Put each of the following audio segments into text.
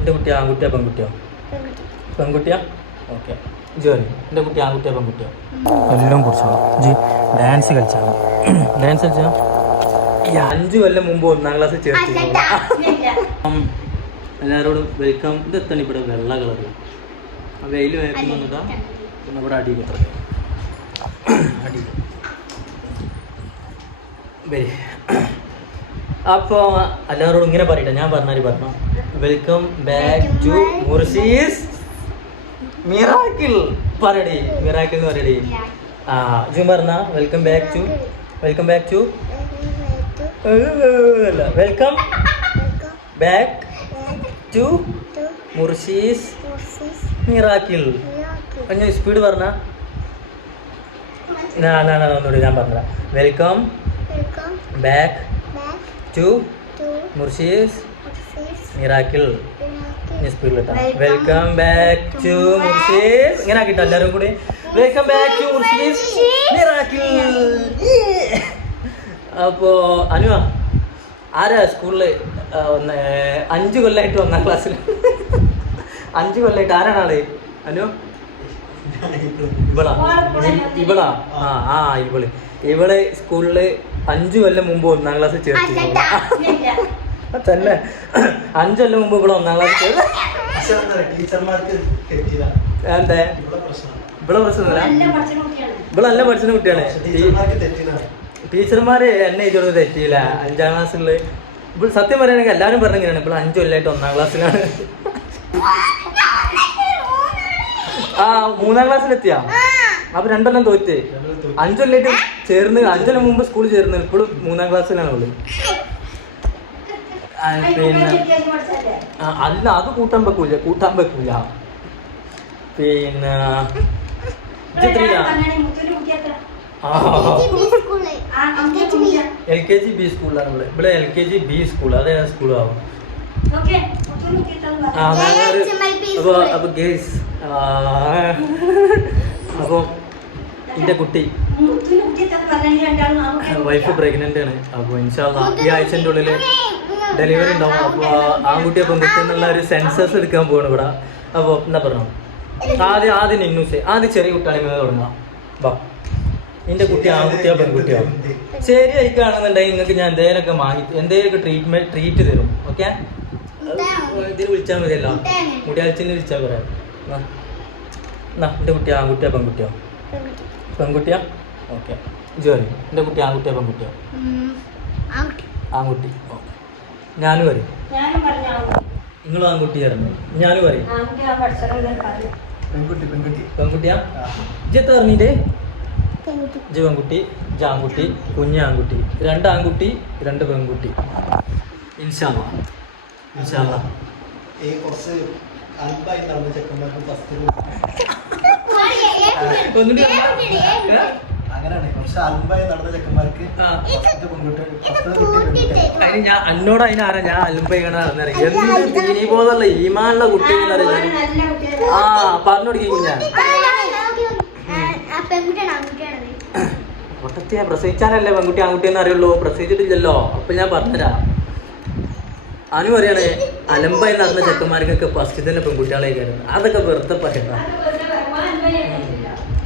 എൻ്റെ കുട്ടി ആൺകുട്ടിയോ പെൺകുട്ടിയോ? പെൺകുട്ടിയാ? ഓക്കെ. ജോലി എൻ്റെ കുട്ടി ആൺകുട്ടിയോ പെൺകുട്ടിയോ? എല്ലാം കുറിച്ചോ ജി ഡാൻസ് കളിച്ചാൽ ഡാൻസ് കളിച്ചാൽ 5 കൊല്ലം മുമ്പ് 1ാം ക്ലാസ് ചേർത്തി. എല്ലാവരോടും വെൽക്കം. ഇത് എത്തണം ഇവിടെ വെള്ള കളറ് വെയിൽ വേക്കുന്നതാ. പിന്നെ ഇവിടെ അടിയിൽ അടി വരി. അപ്പോൾ എല്ലാവരോടും ഇങ്ങനെ പറയട്ടെ, ഞാൻ പറഞ്ഞു welcome back to Murzee's miracle. പറയടി മിറാക്കിൾ എന്ന് പറയടി. ഇതും പറഞ്ഞ welcome back to welcome back to welcome back to Murzee's miracle. கொஞ்சம் സ്പീഡ് പറഞ്ഞ. ഒന്നുകൂടി ഞാൻ പറഞ്ഞ welcome back to Murzee's miracle. സ്പീഡിലിട്ടാ വെൽക്കം ബാക്ക് ടു മുർസീസ്. ഇങ്ങനെ ആക്കിട്ടോ എല്ലാവരും കൂടി welcome back to Murzee's miracle. അപ്പോൾ അനു ആരാ സ്കൂളിൽ 5 കൊല്ലമായിട്ട് 1ാം ക്ലാസ്സിൽ 5 കൊല്ലമായിട്ട് ആരാണ് ആള്? അനു ഇവളാ ഇവള് സ്കൂളിൽ 5 കൊല്ലം മുമ്പ് 1ാം ക്ലാസ്സിൽ ചേർത്തി. തന്നെ 5 കൊല്ലം മുമ്പ് ഇവിടെ 1ാം ക്ലാസ്സിൽ ചേർത്ത്. എന്താ ഇവിടെ പ്രശ്നമില്ല, ഇവിടെ നല്ല പഠിച്ച കുട്ടിയാണ്. ടീച്ചർമാര് എന്നെ ഇതൊന്നും തെറ്റിയില്ല. 5ാം ക്ലാസ്സിൽ ഇപ്പോൾ സത്യം പറയുകയാണെങ്കിൽ എല്ലാവരും പറഞ്ഞിങ്ങനെയാണ് ഇപ്പോൾ 5 കൊല്ലമായിട്ട് 1ാം ക്ലാസ്സിലാണ്. 3ാം ക്ലാസ്സിലെത്തിയാ അപ്പൊ 2 കൊല്ലം തോറ്റ്. 5 കൊല്ലമായിട്ട് ചേർന്ന് 5 കൊല്ലം മുമ്പ് സ്കൂളിൽ ചേർന്ന് ഇപ്പോഴും 3ാം ക്ലാസ്സിലാണ് ഉള്ളത്. പിന്നെ അല്ല അത് കൂട്ടാൻ വെക്കൂല പിന്നെ LKG B സ്കൂളിലാണ് ഇവിടെ LKG B സ്കൂൾ. അതേ സ്കൂളാവും. അപ്പൊ ഗേസ് അപ്പോൾ എൻ്റെ കുട്ടി വൈഫ് പ്രഗ്നൻ്റ് ആണ്. അപ്പോൾ ഇൻഷാല്ലാ ഈ ആഴ്ചൻ്റെ ഉള്ളിൽ ഡെലിവറി ഉണ്ടാവും. അപ്പോൾ ആൺകുട്ടിയെ പെൺകുട്ടി എന്നുള്ള ഒരു സെൻസസ് എടുക്കാൻ പോവാണ് ഇവിടെ. അപ്പോൾ എന്താ പറഞ്ഞു ആദ്യം നിന്നൂസ് ആദ്യം ചെറിയ കുട്ടിയാണെങ്കിൽ തുടങ്ങാം. വാ എൻ്റെ കുട്ടി ആൺകുട്ടിയോ പെൺകുട്ടിയോ ശരി ആയിക്കാണെന്നുണ്ടെങ്കിൽ നിങ്ങൾക്ക് ഞാൻ എന്തെങ്കിലുമൊക്കെ ട്രീറ്റ് തരും. ഓക്കെ ഇതിൽ വിളിച്ചാൽ മതിയല്ലോ, മുടിയാഴ്ചയിൽ വിളിച്ചാൽ പറയാം. എൻ്റെ കുട്ടി ആൺകുട്ടിയോ പെൺകുട്ടിയോ? പെൺകുട്ടിയാ? ഓക്കെ. ജോലി എൻ്റെ കുട്ടി ആൺകുട്ടിയോ പെൺകുട്ടിയോ? ആൺകുട്ടി. ഓക്കെ. ഞാനും പറയും നിങ്ങളും ആൺകുട്ടി ആയിരുന്നു. ഞാനും പറയും പെൺകുട്ടിയാ? ഇജ്ജെത്ര പറഞ്ഞിട്ടേ? ഇജ്ജ് പെൺകുട്ടി, ഇജ്ജ് ആൺകുട്ടി, കുഞ്ഞാൺകുട്ടി, 2 ആൺകുട്ടി 2 പെൺകുട്ടി. ഇൻഷാല്ലാ ഇൻഷാല്ലാ. ഞാൻ അന്നോട് അതിനാരാ ഞാൻ അലുമ്പയാണ് നടന്നിറങ്ങി. എന്ത് തീനി പോലുള്ള ഈമാനുള്ള കുട്ടികൾ പറഞ്ഞു കൊടുക്കും. ഞാൻ പ്രസവിച്ചാലല്ലേ പെൺകുട്ടി ആൺകുട്ടി എന്ന് അറിയുള്ളൂ, പ്രസവിച്ചിട്ടില്ലല്ലോ. അപ്പൊ ഞാൻ പറഞ്ഞുതരാം. അനു പറയണേ അലമ്പായി നടന്ന ചെക്കന്മാർക്കൊക്കെ ഫസ്റ്റ് തന്നെ പെൺകുട്ടികളെ കയറുന്നത്. അതൊക്കെ വെറുതെ പറയണ്ട.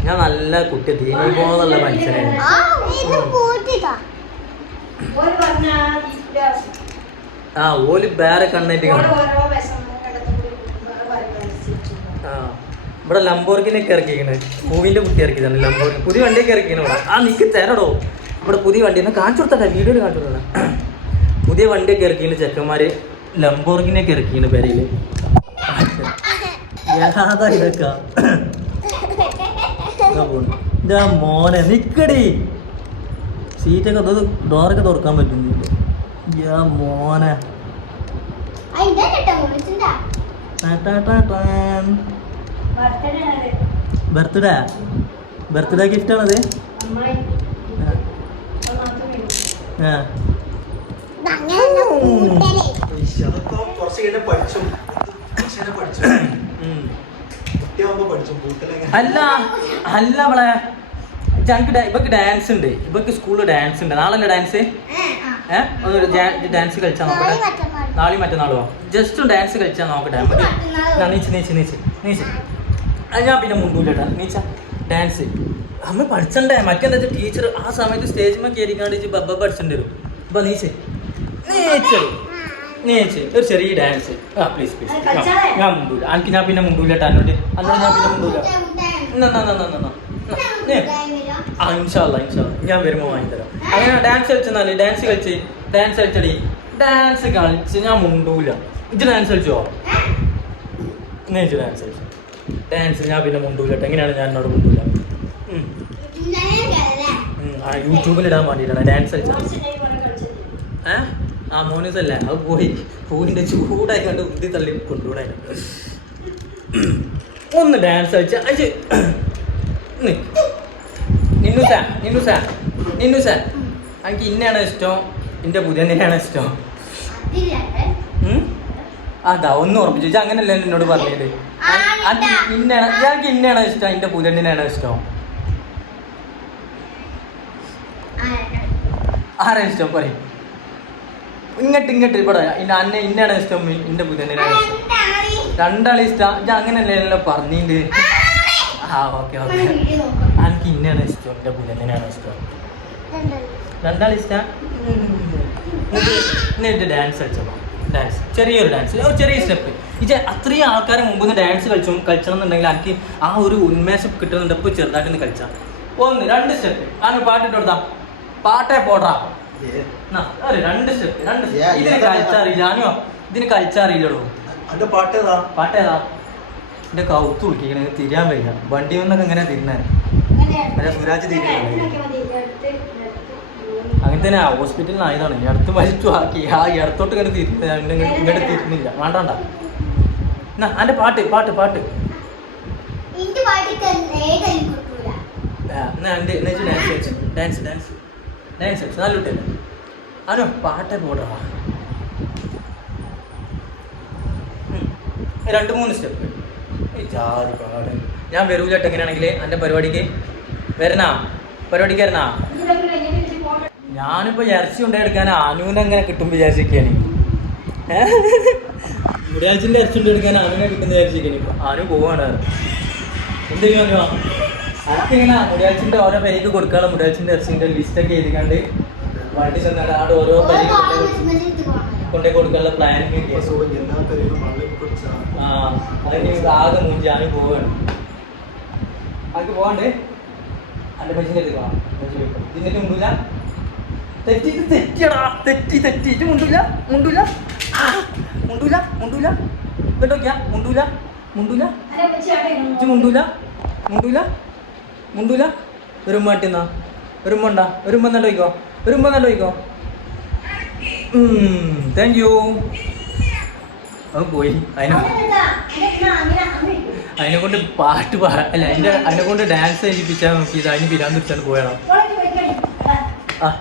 ഞാൻ നല്ല കുട്ടി തീനി പോകുന്നുള്ള മനുഷ്യനാണ്. ഓല് വേറെ കണ്ണായിട്ട് കാണും. ഇവിടെ ലംബോർഗിനൊക്കെ ഇറക്കിക്കണേ. പൂവിന്റെ കുട്ടി ഇറക്കിയതാണ് ലംബോർഗിന്. പുതിയ വണ്ടിയൊക്കെ ഇറക്കിയാണ് ഇവിടെ. നിക്ക് തരടോ ഇവിടെ പുതിയ വണ്ടി എന്നാ കാണിച്ചു കൊടുത്തട്ടെ, വീഡിയോയിൽ കാണിച്ചു കൊടുത്തേ. പുതിയ വണ്ടിയൊക്കെ ഇറക്കിയാണ് ചെക്കന്മാര്. ലംബോർഗിനൊക്കെ ഇറക്കിയാണ് പേരയില്. ഏതാ ഇതൊക്കെ ഇതാ മോനെ നിക്കടി. സീറ്റൊക്കെ ഡോറൊക്കെ തുറക്കാൻ പറ്റുന്നില്ല. മോനെ ബർത്ത്ഡേ ഗിഫ്റ്റ് ആണത്. അല്ല അല്ല അവളെ ഇവക്ക് ഡാൻസ് ഉണ്ട്. ഇവക്ക് സ്കൂളിൽ ഡാൻസ് ഉണ്ട്. നാളെ ഡാൻസ് ഡാൻസ് കളിച്ചാൽ നോക്കട്ടെ. നാളെയും മറ്റന്നാളും ജസ്റ്റ് ഒന്ന് ഡാൻസ് കളിച്ചാൽ നോക്കട്ടെ നമുക്ക്. നീച്ച് ഞാൻ പിന്നെ മുണ്ടൂലട്ടാ നീച്ച ഡാൻസ് അമ്മ പഠിച്ചണ്ടേ. മറ്റെന്താ വെച്ചാൽ ടീച്ചർ ആ സമയത്ത് സ്റ്റേജിൽ കയറിക്കാണ്ട് ബബ്ബ പഠിച്ചേണ്ടി വരും. അപ്പൊ നീച്ച് ഒരു ചെറിയ ഡാൻസ്. പ്ലീസ് ഞാൻ മുണ്ടൂല. എനിക്ക് ഞാൻ പിന്നെ മുണ്ടൂലട്ടാ എന്നോട് ഞാൻ പിന്നെ മുണ്ടൂല. ഇൻഷാല്ലാ ഞാൻ വരുമ്പോൾ വാങ്ങിത്തരാം. അങ്ങനെ ഡാൻസ് കളിച്ചെന്നാല് ഡാൻസ് കളിച്ചടി ഡാൻസ് കളിച്ച് ഞാൻ മുണ്ടൂല. ഇജ്ജ് ഡാൻസ് കളിച്ചോ? ഇജ്ജ് ഡാൻസ് കളിച്ചു ഡാൻസ് ഞാൻ പിന്നെ മുണ്ടൂലട്ടെ. എങ്ങനെയാണ് ഞാൻ എന്നോട് മുണ്ടൂല? യൂട്യൂബിൽ ഇടാൻ വേണ്ടിയിട്ടാണ് ഡാൻസ് കളിച്ചത്. മോനൂസ് അല്ലേ അത് പൂവിൻ്റെ ചൂടായി കണ്ട് ഉന്തി തള്ളി കൊണ്ടുകൂടായിരുന്നു. ഒന്ന് ഡാൻസ് കളിച്ച നിന്നുസാ എനിക്ക് ഇന്നെയാണ് ഇഷ്ടം, എൻ്റെ പുതിയതിനാണ് ഇഷ്ടം. അതാ ഒന്ന് ഉറപ്പിച്ചു. അങ്ങനല്ല എന്നോട് പറഞ്ഞത്. ഞങ്ങൾക്ക് ഇന്നെയാണ് ഇഷ്ടം, എൻ്റെ പുതിയതിനാണ് ഇഷ്ടം. ആരാ ഇഷ്ടം പറയും? ഇങ്ങോട്ട് ഇവിടെ അന്നെ ഇന്നാണ് ഇഷ്ടം, എൻ്റെ പുതിയതിനാണ് ഇഷ്ടം. രണ്ടാളി ഇഷ്ടം. ഞാൻ അങ്ങനല്ലല്ലോ പറഞ്ഞിട്ട്. ഓക്കെ എനിക്ക് ഇന്നാണ് ഇഷ്ടം, എൻ്റെ പുതിയതിനാണ് ഇഷ്ടം. രണ്ടാളി ഇഷ്ടം. എന്നിട്ട് ഡാൻസ് കളിച്ചോ? ഡാൻസ് ചെറിയൊരു ഡാൻസ്, ഒരു ചെറിയ സ്റ്റെപ്പ്. ഇത് അത്രയും ആൾക്കാരെ മുമ്പ് ഡാൻസ് കളിച്ചണം എന്നുണ്ടെങ്കിൽ എനിക്ക് ആ ഒരു ഉന്മേഷം കിട്ടുന്നുണ്ട്. ഇപ്പോൾ ചെറുതായിട്ടൊന്ന് കളിച്ചാൽ 1 2 സ്റ്റെപ്പ്. അങ്ങനെ പാട്ടിട്ട് കൊടുത്താ പാട്ടേ പോടാ. 2 സ്റ്റെപ്പ്. ഇതിന് കളിച്ചറിയില്ല. ഞാനോ ഇതിന് കളിച്ചറിയില്ലടോ. പാട്ടേതാ? എൻ്റെ കൗത്ത് വിളിക്കണേ തിരിയാൻ വയ്യ. വണ്ടി ഒന്നൊക്കെ ഇങ്ങനെ തിരിഞ്ഞാൽ സുരാജ് തിരിഞ്ഞ അങ്ങനെ തന്നെ. ഹോസ്പിറ്റലിൽ ആയതാണ്. ഈ അടുത്ത് മരിച്ചു ആക്കി. ആ ഇടത്തോട്ട് ഇങ്ങനെ തിരിഞ്ഞില്ല, ഇങ്ങോട്ട് തിരിഞ്ഞില്ല. വേണ്ട എൻ്റെ പാട്ട് ഡാൻസ് നല്ല കുട്ടിയല്ലേ? അവനോ പാട്ടേ പോടാ. 2-3 സ്റ്റെപ്പ്. ജാതി പാട്. ഞാൻ വരൂലട്ട് എങ്ങനെയാണെങ്കിൽ എൻ്റെ പരിപാടിക്ക് വരണാ. ഞാനിപ്പോൾ ഇറച്ചി കൊണ്ടെടുക്കാൻ അനുവിനെ എങ്ങനെ കിട്ടും വിചാരിച്ചിരിക്കുകയാണ്. മുടിയാഴ്ചൻ്റെ ഇറച്ചി കൊണ്ടെടുക്കാൻ അനുവിനെ കിട്ടുന്ന വിചാരിച്ചിരിക്കുകയാണ്. ഇപ്പോൾ അനു പോവാണ്. എന്ത് ചെയ്യുമോ എനിക്കിങ്ങനെ മുടിയാഴ്ചൻ്റെ ഓരോ പേരേക്ക് കൊടുക്കാനുള്ള മുടിയാഴ്ചൻ്റെ ഇറച്ചിൻ്റെ ലിസ്റ്റൊക്കെ എഴുതിക്കാണ്ട് വണ്ടി ചെന്നാൽ അവിടെ ഓരോ പേരേക്ക് കൊണ്ടേ കൊടുക്കാനുള്ള പ്ലാനിങ്. അതിന് ആകെ മൂഞ്ചി അനു പോവുകയാണ്. അത് പോവാണ്ട് എൻ്റെ പൈസ എടുക്കുക. ഇതിൻ്റെ മുണ്ടില്ല. തെറ്റിയടാ. തെറ്റി മുണ്ടൂല കേട്ടോക്കിയാ. മുണ്ടൂല ഒരു മാട്ടിന്നാ. ഒരു ഉമ്മന്നോയിക്കോ. Thank you. അത് പോയി. അതിനെ കൊണ്ട് പാട്ട് അല്ല അതിനെ കൊണ്ട് ഡാൻസ് ചെയ്യിപ്പിച്ചാൽ നോക്കിയത്. അതിന് പിരാന്ത് വെച്ചാണ് പോയണം.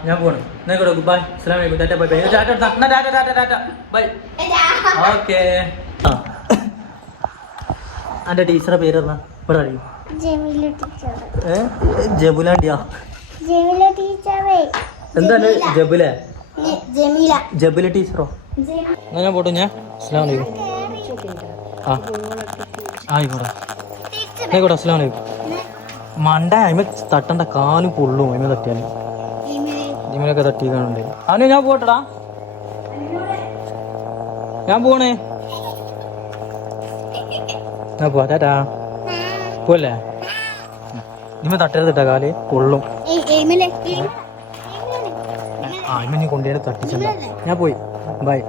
ഞാൻ പോണു. എന്നാ കൂടെ ബൈ. അസ്സലാമു അലൈക്കും. Tata by. Tata by. Okay. എൻ്റെ ടീച്ചറെ പേര് പറഞ്ഞാ ഇവിടെ അറിയും. ജബുലാണ്ടിയാ? എന്താണ് ജബുല ടീച്ചറോ? എന്നാ ഞാൻ പോട്ടെ. ഞാൻ അസ്സലാമു അലൈക്കും. ആയിക്കോട്ടെ. അസ്സലാമു അലൈക്കും. മണ്ട അയിമ തട്ടണ്ട. കാലും പൊള്ളും അയിമ തട്ടിയാൽ. ഇതിമലൊക്കെ തട്ടി കാണണ്ടേ. അവന് ഞാൻ പോട്ടടാ. ഞാൻ പോണേ. ഞാൻ പോവാ. ടാറ്റാ. പോവല്ലേ? ഇനിമ തട്ടരുതിട്ടാ. കാല് പൊള്ളും. ഇമ നീ കൊണ്ടുപോയി തട്ടിച്ചണ്ട. ഞാൻ പോയി. ബൈ.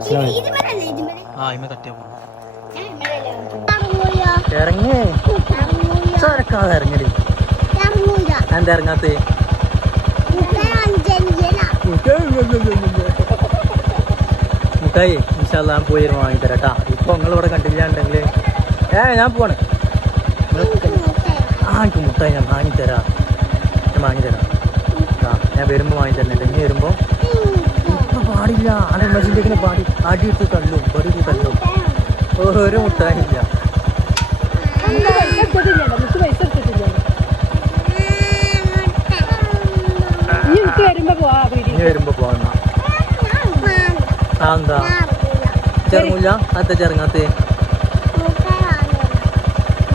ഇമ തട്ടിയാ പോ. ഇറങ്ങേ ചരക്കാതെ ഇറങ്ങടി. എന്താ ഇറങ്ങാത്ത? മുട്ടായി ഇൻഷാല്ലാ ഞാൻ പോയി വാങ്ങിത്തരാം കേട്ടാ. ഇപ്പൊ നിങ്ങളിവിടെ കണ്ടില്ലാണ്ടെങ്കിൽ ഞാൻ പോണേ. എനിക്ക് മുട്ടായി ഞാൻ വാങ്ങിത്തരാം. ഞാൻ വരുമ്പോൾ വാങ്ങിത്തരണേ. ഇനി വരുമ്പോൾ ഇപ്പൊ പാടില്ല. അതെ മജിന്റെ പാടി അടിയിട്ട് തള്ളും. ഒരു മുട്ടായി ഇല്ല. ഇനി വരുമ്പോ പോവാ. എന്താ ഇറങ്ങൂല അത്ത ഇറങ്ങാത്ത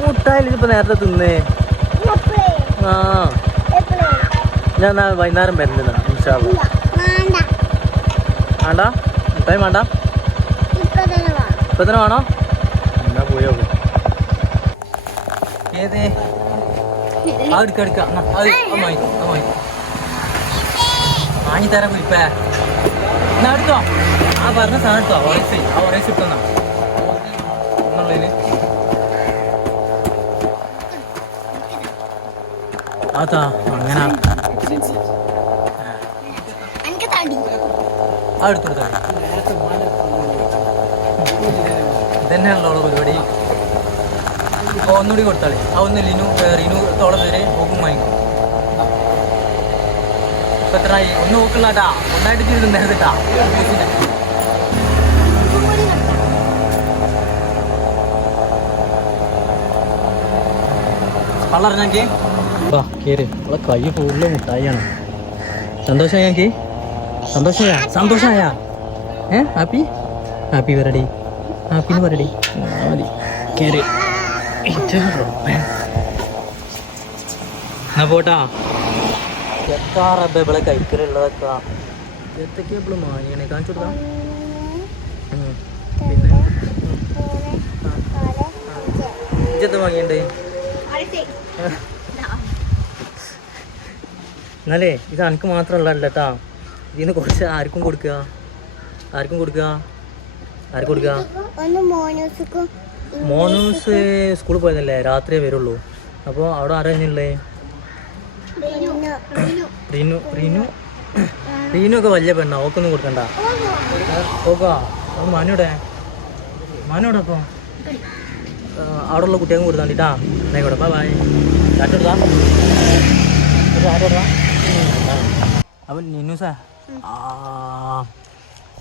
മുട്ടായി ഇപ്പൊ നേരത്തെ തിന്നേ ആ ഞാൻ വൈകുന്നേരം വരുന്നതാ വേണ്ട മുട്ടായി വേണ്ട ഇപ്പൊ തന്നെ വേണോ എന്നാ പോയോ ഏതേ എടുക്ക വാങ്ങിത്തരാം കുരിപ്പേ എന്നാ എടുത്തോ ആ പറഞ്ഞ സാധനം എടുത്തോ ഓറേസ് ഇട്ടെന്നാ ഒന്നുള്ളതില് അതാ അങ്ങനെ എടുത്തെടുത്താ ഇതന്നെയാണല്ലോ പരിപാടി ഒന്നുകൂടി കൊടുത്താളി ഒന്ന് റീനു തോളെ പേര് ഓക്കും വാങ്ങിക്കും ഇപ്പൊ എത്രയായി ഒന്ന് നോക്കില്ലാട്ടാ ഒന്നായിട്ട് ചെയ്തിട്ടുണ്ടായിരുന്നിട്ടാ വളർന്നെങ്കിൽ കേറി അവളെ കൈ ഫുള്ള് മുട്ടായിയാണ് സന്തോഷമായ ഞങ്ങൾക്ക് സന്തോഷമായ ഹാപ്പി ഹാപ്പി വരടി ഹാപ്പിന്ന് പറയടി മതി കേറി എന്നാ പോട്ടാ എത്താറബ് ഇവിടെ കഴിക്കലുള്ളതൊക്കെ എന്തൊക്കെയാ ഇവിടെ മാനിയാണ് കാണിച്ചു കൊടുത്താ പിന്നെ ഇജ്ജെന്താ വാങ്ങിയണ്ടേ എന്നാലേ ഇത് എനിക്ക് മാത്രമല്ല കേട്ടാ ഇതിന്ന് കുറച്ച് ആർക്കും കൊടുക്കുക മോനൂസ് സ്കൂളിൽ പോയതല്ലേ രാത്രിയേ വരുള്ളൂ അപ്പോൾ അവിടെ ആരാഞ്ഞുള്ളേ റീനു ഒക്കെ വലിയ പെണ്ണാ ഓക്കൊന്നും കൊടുക്കണ്ട ഓക്കാ അത് മാനോടെ അപ്പോൾ അവിടെ ഉള്ള കുട്ടികൾക്ക് കൊടുത്താണ്ടിട്ടാ എന്നായിക്കോട്ടെ ബൈ കാറ്റെടുത്താ അപ്പം നിന്നൂസാ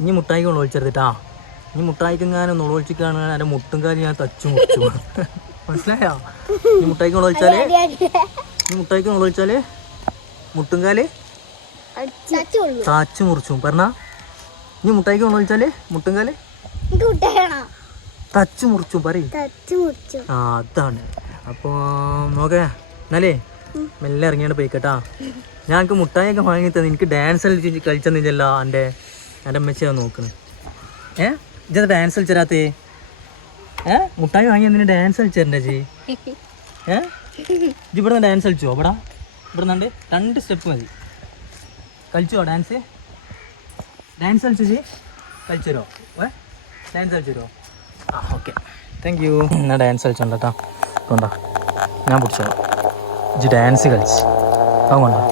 ഇനി മുട്ടായിക്ക് നുളവിച്ചെടുത്തിട്ടാ ഇനി മുട്ടായിക്ക് ഞാൻ നുളവിച്ചിക്കാണ് എൻ്റെ മുട്ടും കാര്യം ഞാൻ തച്ചു മുറിച്ചു മനസ്സിലായോ ഈ മുട്ടായിക്ക് നുളവിച്ചാല് മുട്ടും കാല് തച്ചു മുറിച്ചു പറഞ്ഞ ഇനി മുട്ടായിക്ക് നുളവിച്ചാല് മുട്ടും കാല് തച്ചു മുറിച്ചു പറയും ആ അതാണ് അപ്പോൾ നോക്കേ എന്നാലേ മെല്ലെ ഇറങ്ങിയാണ്ട് പോയിക്കട്ടാ ഞങ്ങൾക്ക് മുട്ടായിയൊക്കെ വാങ്ങി തന്നെ എനിക്ക് ഡാൻസ് കളിച്ചെന്നില്ല എൻ്റെ അമ്മച്ചിയാണ് നോക്കണേ ഇതെന്താ ഡാൻസ് കളിച്ചരാത്തേ മുട്ടായി വാങ്ങി എന്തിനു ഡാൻസ് കളിച്ചേരണ്ടേ ജി ഇവിടെ ഡാൻസ് കളിച്ചോ ഇവിടെ നിന്നുണ്ട് 2 സ്റ്റെപ്പ് മതി കളിച്ചോ ഡാൻസ് കളിച്ചു ജി കളിച്ചു തരുമോ ആ ഓക്കെ താങ്ക് യു എന്നാ ഡാൻസ് കളിച്ചോണ്ട കേട്ടോ കൊണ്ടാ ഞാൻ പിടിച്ചോളാം ജി ഡാൻസ് കളിച്ച് അതുകൊണ്ടാ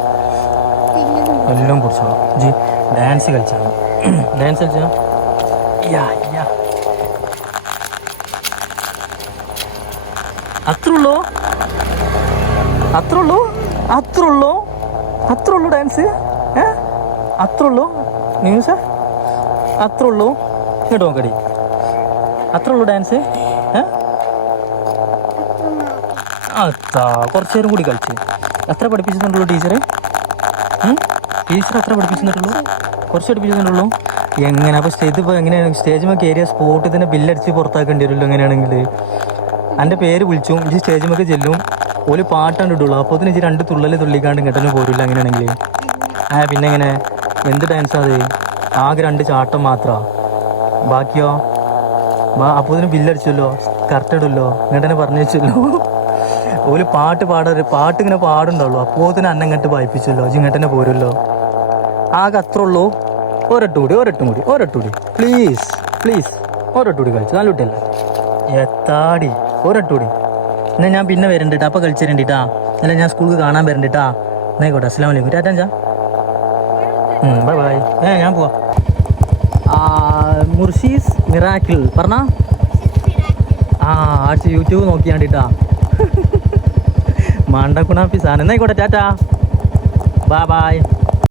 എല്ലാം പിടിച്ചോളാം ജി ഡാൻസ് കളിച്ചോ അത്രേ ഉള്ളൂ ഡാൻസ് അത്രേ ഉള്ളൂ ന്യൂസ് അത്രേ ഉള്ളൂ കേട്ടോ കടി അത്രേ ഉള്ളൂ ഡാൻസ് അത്താ കുറച്ച് നേരം കൂടി കളിച്ച് എത്ര പഠിപ്പിച്ചിട്ടുള്ളൂ ടീച്ചർ എത്ര പഠിപ്പിച്ചിട്ടുള്ളൂ കുറച്ച് പഠിപ്പിച്ചിട്ടുള്ളൂ എങ്ങനെ അപ്പോൾ ഇതിപ്പോൾ എങ്ങനെയാണ് സ്റ്റേജിൽ കയറിയ സ്പോട്ട് തന്നെ ബില്ലടിച്ച് പുറത്താക്കേണ്ടി വരുമല്ലോ എങ്ങനെയാണെങ്കിൽ എൻ്റെ പേര് വിളിച്ചു ഇഞ്ചി സ്റ്റേജിമൊക്കെ ചെല്ലും ഓല് പാട്ടാണ്ട് ഇട്ടുള്ളൂ അപ്പോൾ തന്നെ ഇഞ്ചി 2 തുള്ളല് തുള്ളിക്കാണ്ട് ഇങ്ങോട്ടൊന്നും പോരില്ല അങ്ങനെയാണെങ്കിൽ പിന്നെ എങ്ങനെ എന്ത് ഡാൻസാ അത് ആകെ 2 ചാട്ടം മാത്രമാ ബാക്കിയോ അപ്പോൾ ഇതിന് ബില്ലടിച്ചല്ലോ കറക്റ്റ് ഇടുമല്ലോ ഇങ്ങോട്ട് പറഞ്ഞു വെച്ചല്ലോ ഓല് പാട്ട് ഇങ്ങനെ പാടുണ്ടാവുള്ളൂ അപ്പോൾ തന്നെ അന്ന ഇങ്ങോട്ട് വായിപ്പിച്ചല്ലോ ഇങ്ങോട്ട് തന്നെ പോരുമല്ലോ ആകെ അത്ര ഉള്ളൂ ഒരൊട്ടും കൂടി പ്ലീസ് ഒരൊട്ടുകൂടി കളിച്ചു നല്ല കുട്ടിയല്ലേ എത്താടി ഒരൊട്ടുകൂടി എന്നാൽ ഞാൻ പിന്നെ വരണ്ടിട്ടാ അപ്പോൾ കളിച്ചു തരണ്ടിട്ടാ അല്ല ഞാൻ സ്കൂളിൽ കാണാൻ വരണ്ടിട്ടാ എന്നായിക്കോട്ടെ അസ്സലാമു അലൈക്കും ടാറ്റാ ബൈ ഞാൻ പോവാ മുർഷീസ് മിറാക്കിൾ പറഞ്ഞ ആഴ്ച യൂട്യൂബ് നോക്കിയാണ്ടിട്ടാ മണ്ടക്കുണാപ്പി സാധനം എന്നായിക്കോട്ടെ ടാറ്റാ ബൈ